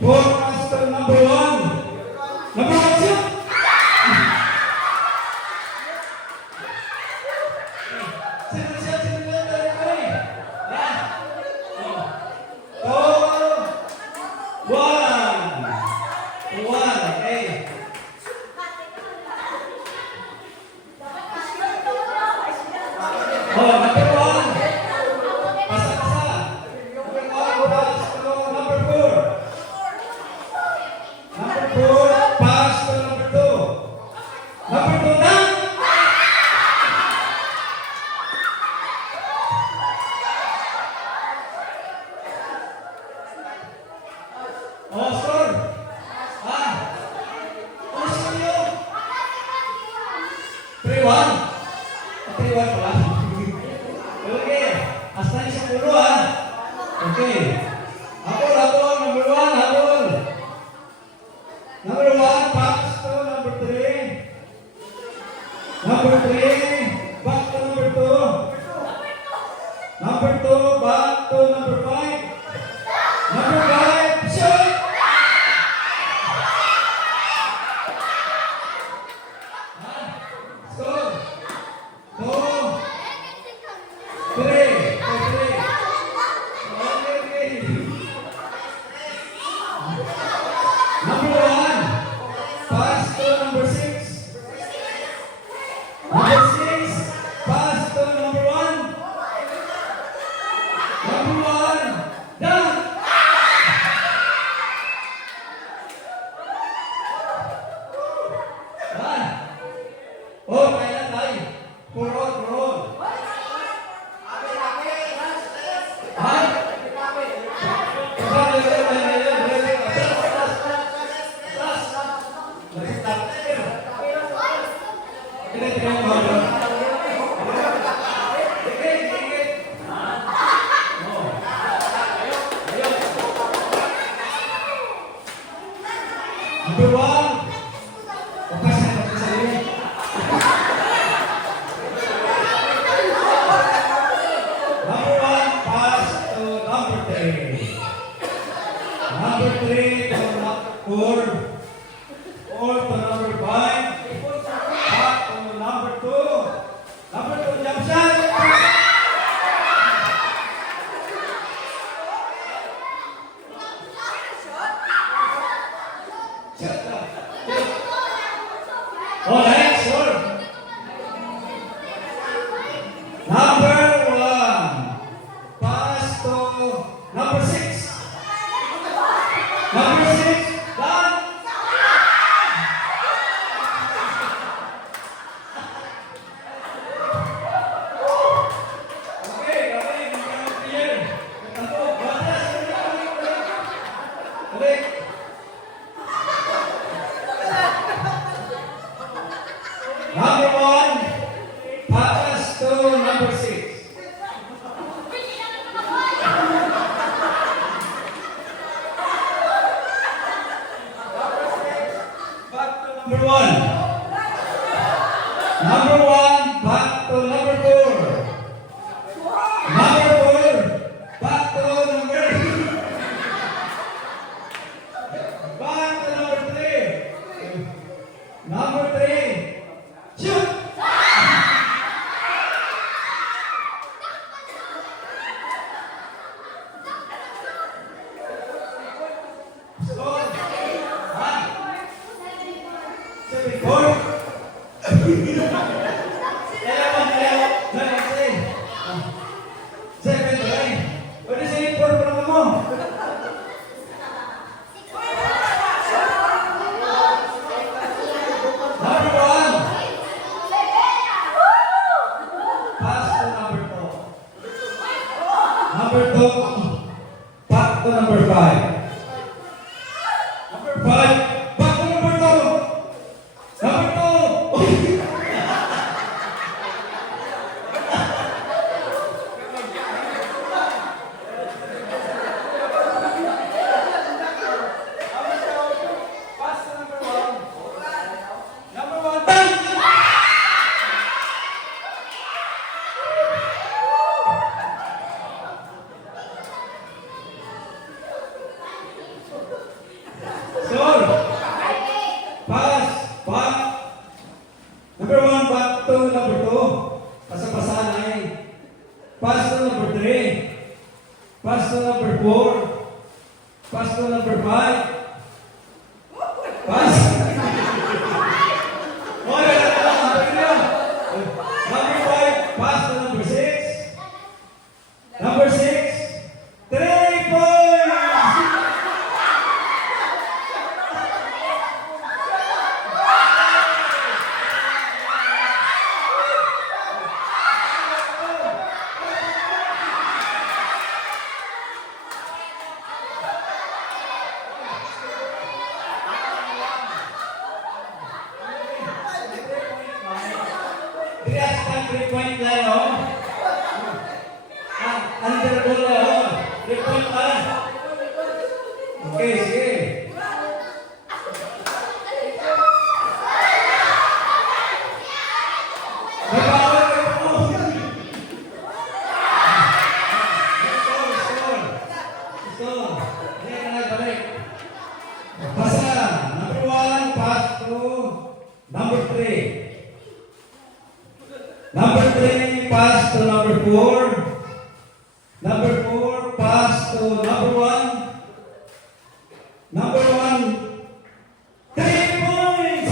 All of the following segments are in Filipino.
For pastor number one. Number one siya. Sino siya? Sino siya? One. Okay. Number one. Pasa-pasa. Number one, pastor number four. Number four, pastor number two. Number two na. Oh, sir. Ano sa inyo? 3-1. 3-1 pala. Okay. Hasta ni sa pulo, ha? Okay. Habol. Number one, habol. Number one, pastor number three. Number three, back to number two. Number two, back to number five. Number five, shoot! Score. 2, 3. Okay. Number one, pastor number six. Number six, pastor number one. Number one, done. Oh, kaya tayo. Purol. Number one. Number one, pass to number three. Number three to four. Four to number five. Back to number two. Number two, jump shot. Oh, next, sir. Number one, pass to number six. Number six, done. Okay, clear. Balik. Number one, pass to number six. Back to number one. Number one, back to number four. Number four, back to number back to number three. Number three, shoot. Score. 7-4. Pwede sa 8-4 pa naman mo. Number one. Pass to number two. Number two. Back to number five. Number five. Back to number two. Number two. Pass to number one. Number one. Pass to number 5. Pass. Oh, number 5, pass to number 6. Number 6, 3 points. Yes, 3 point lang, oh. Under goal na, oh. 3 point lang. Okay, sige. May bawal kayo po. Score. Ayan, balik. Pasa. Number 1, pass to number 3. Number 3, pass to number 4. Number 4, pass to number 1. Number 1, 3 points!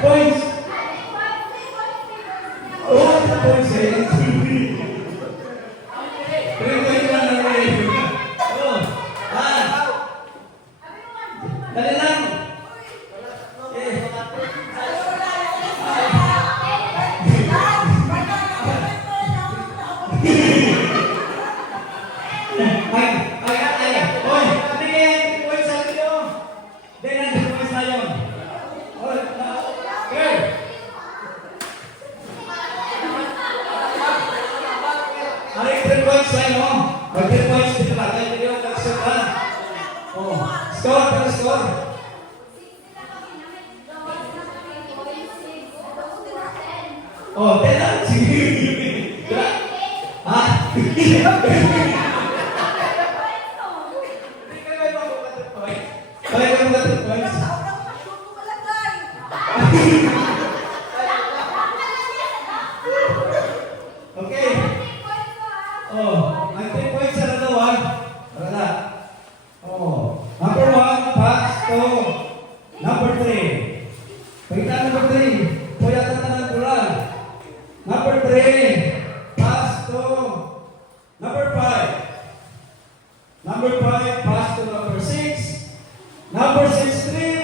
Points. Oh, 3 points eh. 3 points lang na rin. Oh, dali lang. Oy, ano yan? 3 points sa akin, oh. Then, 3 points na yun. Okay. Ay, 3 points lang, no? Pag 3 points, dito ba? Tayo dito, nag-shoot ka. Oh. Score, pero score. Oh, 10 lang. Sige. Ha? Hindi ka ba mag-3 points? Kaya ka mag-3 points? Okay. Oh, ang 3 points sa dalawa. Wala. Oh, number 1, pass to number 3. Pagkita number 3, puya tatanang pula. Number 3, pass to number 5. Number 5, pass to number 6. Number 6, 3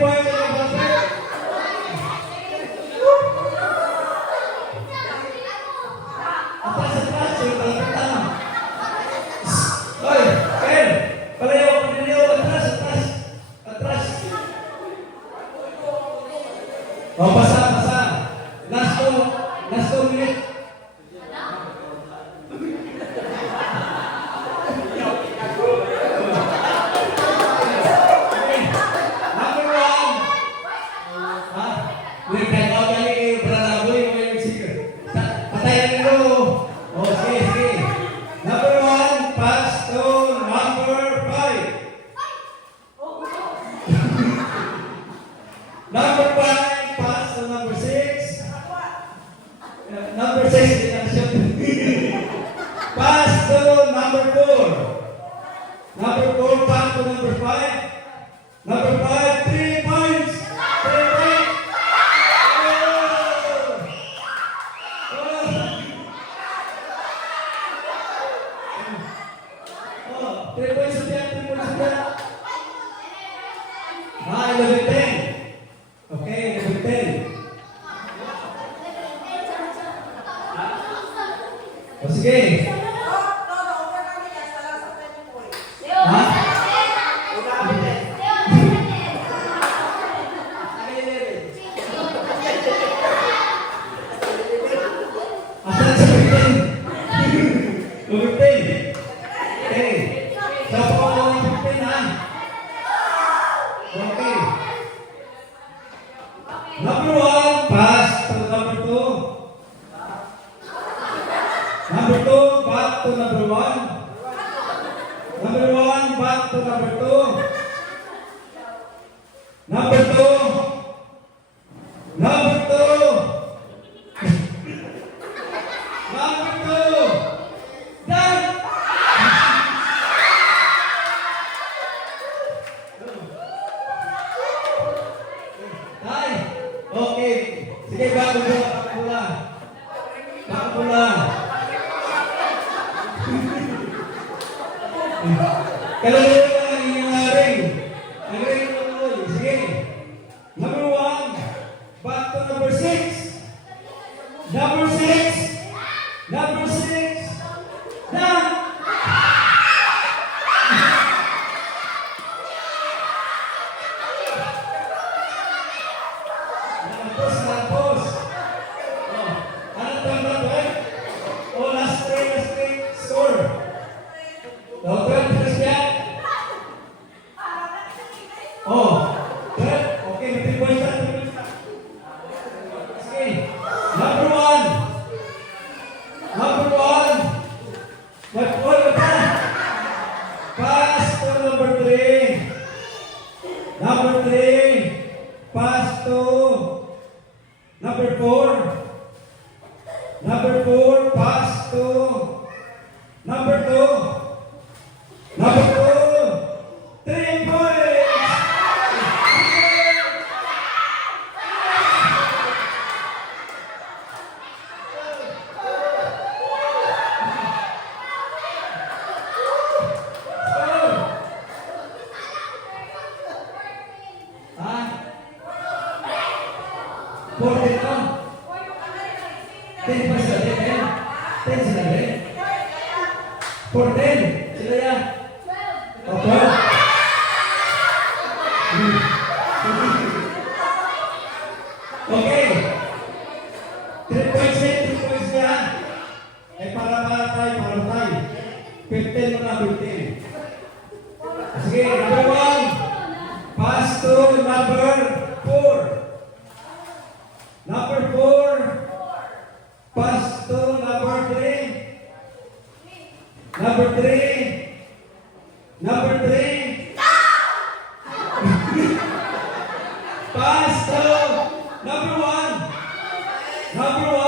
points. Oh, basa. Last 2 minutes. Number 1. Wait, kaya kami branaboy mo yung sige. Patayan nyo. Oh, sige. Number 1, pass to number 5. Number 5, pass to number 5. Number 5, 3 points. 3 points. Oh, 3 points again, 3 points again. Number 10. Okay, number 10. O sige. Ha? Asan sa 15? Number 10. Okay. Sa po ang 15 ha? Okay. Number 1, pass to number 2. Number 2, back to number 1. Number 1, back to number 2. Number 2. Number 2. Number 2. Done. Tay. Okay. Sige, bago bola, bago bola. Bago bola. Kaluluwa ka lang inyong ring. Ang ring ng kaluluwa. Sige. Number 1, back to number 6. Number 6. Number 6. Done. Tapos, tapos. Oh, ano tanda to eh? Oh, last three, score. Doctor, terus ya? Oh, good. Okay, may 3 points na. Sige. Number 1. Number 1. Nag-all ka. Pass to number 3. Number 3. Pass to number 4. Number 4. Pass to number 2. Number 2, 3 points! Ah? 14 na? 10 pa sila, 10 sila rin? 14, sila yan? Okay. Okay. 3 points yan, 3 points yan. Eh, para tayo. 15 mo na, 15. Sige, number 1. Pass to number 4. Number 4. Pass to number 3. Number 3. Number 3. Pass to number 1. Number 1.